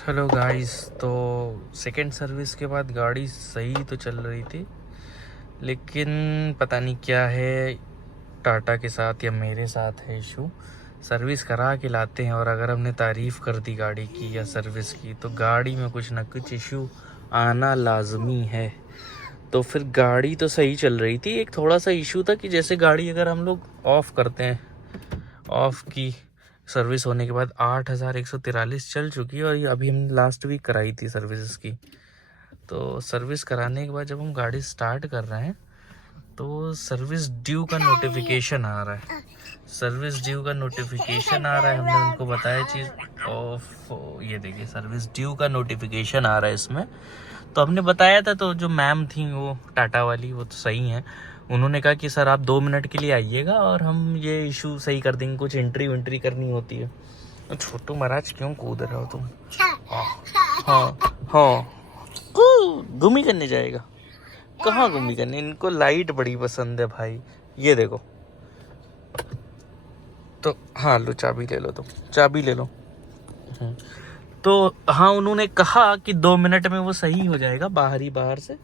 Hello guys. तो second service के बाद गाड़ी सही तो चल रही थी, लेकिन पता नहीं क्या है टाटा के साथ या मेरे साथ है इशू। सर्विस करा के लाते हैं और अगर हमने तारीफ़ कर दी गाड़ी की या सर्विस की तो गाड़ी में कुछ ना कुछ इशू आना लाजमी है। तो फिर गाड़ी तो सही चल रही थी, एक थोड़ा सा इशू था कि जैसे गाड़ी अगर हम लोग ऑफ़ करते हैं, ऑफ़ की सर्विस होने के बाद 8,143 चल चुकी है और ये अभी हम लास्ट वीक कराई थी सर्विस इसकी। तो सर्विस कराने के बाद जब हम गाड़ी स्टार्ट कर रहे हैं तो सर्विस ड्यू का नोटिफिकेशन आ रहा है। सर्विस ड्यू का नोटिफिकेशन आ रहा है, हमने उनको बताया चीज़ ऑफ, ये देखिए सर्विस ड्यू का नोटिफिकेशन आ रहा है इसमें। तो हमने बताया था, तो जो मैम थी वो टाटा वाली वो तो सही है, उन्होंने कहा कि सर आप 2 मिनट के लिए आइएगा और हम ये इशू सही कर देंगे, कुछ एंट्री वेंट्री करनी होती है। छोटू महाराज क्यों कूद रहे हो तुम? हाँ हाँ, घूमी करने जाएगा? कहाँ घूमी करने? इनको लाइट बड़ी पसंद है भाई, ये देखो। तो हाँ लो चाबी ले लो, तुम चाबी ले लो। तो हाँ, उन्होंने कहा कि 2 मिनट में वो सही हो जाएगा बाहर से,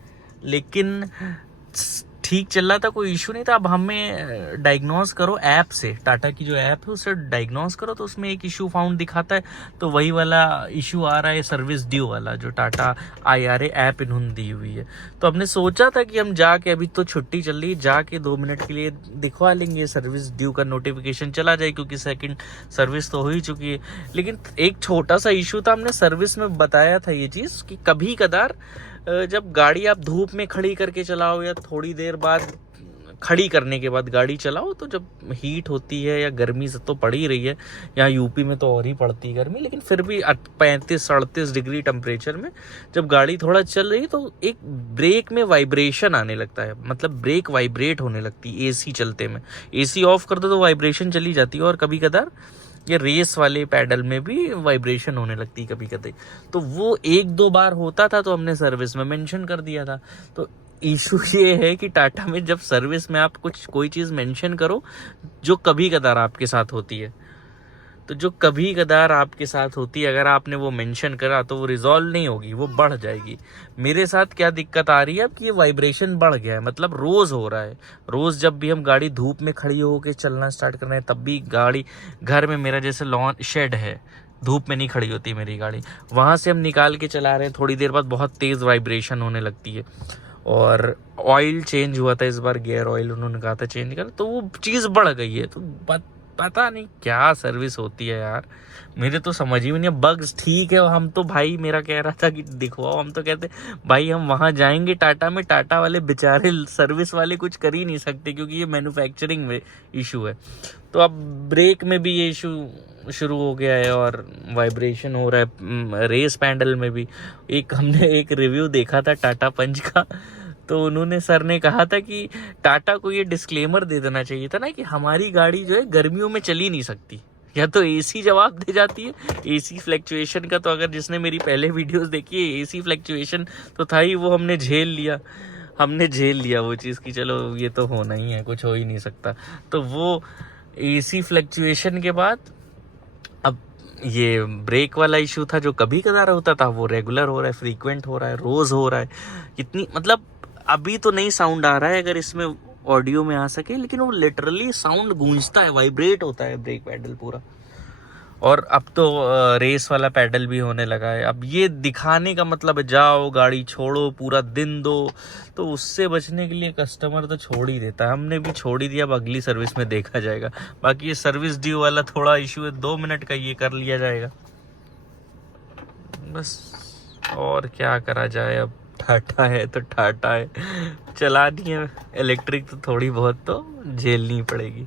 लेकिन ठीक चल रहा था, कोई इशू नहीं था। अब हमें डायग्नोस करो ऐप से, टाटा की जो ऐप है उससे डायग्नोस करो, तो उसमें एक इशू फाउंड दिखाता है। तो वही वाला इशू आ रहा है, सर्विस ड्यू वाला, जो टाटा IRA ऐप इन्होंने दी हुई है। तो हमने सोचा था कि हम जाके, अभी तो छुट्टी चल रही है, जाके 2 मिनट के लिए दिखवा लेंगे, सर्विस ड्यू का नोटिफिकेशन चला जाए, क्योंकि सेकंड सर्विस तो हो ही चुकी है। लेकिन एक छोटा सा इशू था, हमने सर्विस में बताया था ये चीज़ कि कभी कदार जब गाड़ी आप धूप में खड़ी करके चलाओ या थोड़ी देर बाद खड़ी करने के बाद गाड़ी चलाओ, तो जब हीट होती है या गर्मी से तो पड़ ही रही है, यहाँ यूपी में तो और ही पड़ती है गर्मी, लेकिन फिर भी 35-38 डिग्री टेम्परेचर में जब गाड़ी थोड़ा चल रही है तो एक ब्रेक में वाइब्रेशन आने लगता है, मतलब ब्रेक वाइब्रेट होने लगती है AC चलते में। AC ऑफ कर दो तो वाइब्रेशन चली जाती है, और कभी कदार ये रेस वाले पैडल में भी वाइब्रेशन होने लगती है कभी कभी। तो वो 1-2 बार होता था, तो हमने सर्विस में मेंशन कर दिया था। तो इशू ये है कि टाटा में जब सर्विस में आप कोई चीज़ मेंशन करो जो कभी कदार आपके साथ होती है, तो जो कभी कदार आपके साथ होती है, अगर आपने वो मेंशन करा तो वो रिजॉल्व नहीं होगी, वो बढ़ जाएगी। मेरे साथ क्या दिक्कत आ रही है अब कि ये वाइब्रेशन बढ़ गया है, मतलब रोज़ हो रहा है। रोज़ जब भी हम गाड़ी धूप में खड़ी होकर चलना स्टार्ट कर रहे हैं, तब भी गाड़ी, घर में मेरा जैसे लॉन शेड है, धूप में नहीं खड़ी होती मेरी गाड़ी, वहाँ से हम निकाल के चला रहे हैं, थोड़ी देर बाद बहुत तेज़ वाइब्रेशन होने लगती है। और ऑयल चेंज हुआ था इस बार, गियर ऑयल उन्होंने कहा था चेंज कर, तो वो चीज़ बढ़ गई है। तो पता नहीं क्या सर्विस होती है यार, मेरे तो समझ ही नहीं। बग्स ठीक है, हम तो भाई, मेरा कह रहा था कि दिखवाओ, हम तो कहते भाई हम वहाँ जाएंगे टाटा में, टाटा वाले बेचारे सर्विस वाले कुछ कर ही नहीं सकते, क्योंकि ये मैन्युफैक्चरिंग में इशू है। तो अब ब्रेक में भी ये इशू शुरू हो गया है और वाइब्रेशन हो रहा है, रेस पैडल में भी। हमने एक रिव्यू देखा था टाटा पंच का, तो उन्होंने, सर ने कहा था कि टाटा को ये डिस्क्लेमर दे देना चाहिए था ना कि हमारी गाड़ी जो है गर्मियों में चली नहीं सकती, या तो AC जवाब दे जाती है। AC फ्लैक्चुएशन का तो अगर जिसने मेरी पहले वीडियोस देखी है, AC फ्लैक्चुएशन तो था ही, वो हमने झेल लिया वो चीज़ की, चलो ये तो होना ही है, कुछ हो ही नहीं सकता। तो वो AC फ्लैक्चुएशन के बाद अब ये ब्रेक वाला इशू था, जो कभी कदार होता था, वो रेगुलर हो रहा है, फ्रीक्वेंट हो रहा है, रोज़ हो रहा है। कितनी, मतलब अभी तो नहीं साउंड आ रहा है अगर इसमें ऑडियो में आ सके, लेकिन वो लिटरली साउंड गूंजता है, वाइब्रेट होता है ब्रेक पैडल पूरा। और अब तो रेस वाला पैडल भी होने लगा है। अब ये दिखाने का मतलब है, जाओ गाड़ी छोड़ो, पूरा दिन दो, तो उससे बचने के लिए कस्टमर तो छोड़ ही देता है। हमने भी छोड़ ही दिया, अब अगली सर्विस में देखा जाएगा। बाकी ये सर्विस ड्यू वाला थोड़ा इशू है, 2 मिनट का, ये कर लिया जाएगा बस, और क्या करा जाए। अब टाटा है तो टाटा है, चलानी है, इलेक्ट्रिक तो थोड़ी बहुत तो झेलनी पड़ेगी।